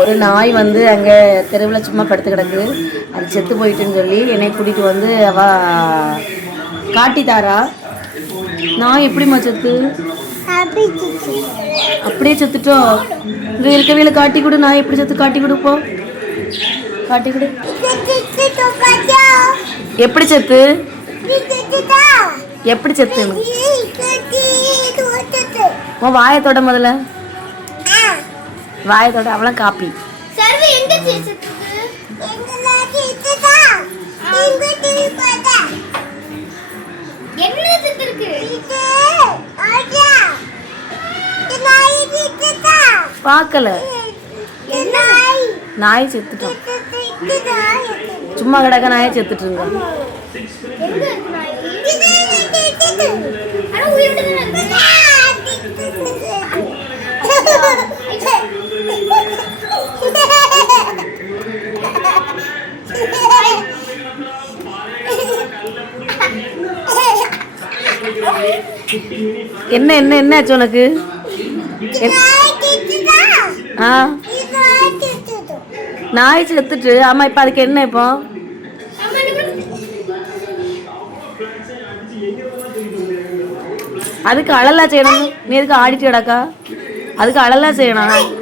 ஒரு நாய் வந்து அங்கே தெருவில் சும்மா படுத்து கிடக்கு. அது செத்து போயிட்டுன்னு சொல்லி என்னை கூட்டிகிட்டு வந்து அவ காட்டித்தாரா. நாய் எப்படிம்மா செத்து? அப்படியே செத்துட்டோம். இங்கே இருக்கவே காட்டி கொடு. நாய் எப்படி செத்து காட்டி கொடுப்போ. காட்டி கொடு. எப்படி செத்து? எப்படி செத்துன்னு உன் வாயத்தோட முதல்ல வாயத்தோட அவளாம் காப்பி. பார்க்கல. நாய் செத்துட்டோம். சும்மா கிடக்க நாயை செத்துட்டுருங்க. என்ன என்ன என்னாச்சு உனக்கு? நாய் செத்துட்டு. ஆமா, இப்ப அதுக்கு என்ன? இப்போ அதுக்கு அழலா செய்யணும். நீ எதுக்கு ஆடிட்டு கிடக்கா? அதுக்கு அழலா செய்யணும்.